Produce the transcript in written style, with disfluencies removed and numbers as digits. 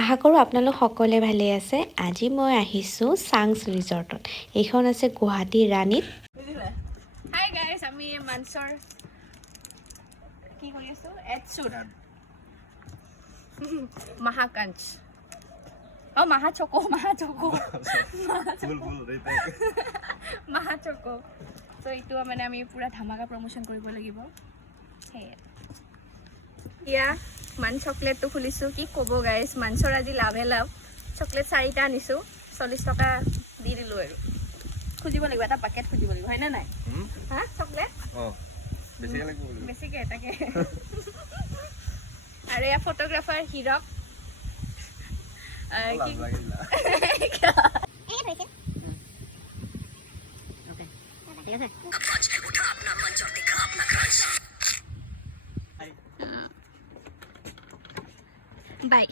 আশা কৰোঁ আপোনালোক সকলোৱে ভালে আছে। আজি মই আহিছোঁ চাংছ ৰিজৰ্টত। এইখন আছে গুৱাহাটীৰ ৰাণীত। হাই গাইজ, আমি মানসৰ কি কৰি আছো? এডচুৰ মহাকাঞ্চ মহাচকো তো এইটো মানে আমি পুৰা ধামাকা প্ৰমোশ্যন কৰিব লাগিব। এতিয়া মান চকলেটটো খুলিছোঁ। কি ক'ব গাইজ, মানসৰ আজি লাভে লাভ। চকলেট 4টা আনিছোঁ, 40 টকা দি দিলোঁ আৰু। খুজিব লাগিব, এটা পেকেট খুজিব লাগিব, হয়নে নাই? হা চকলেট বেছিকে তাকে। আৰু এয়া ফটোগ্ৰাফাৰ হিৰক বাই।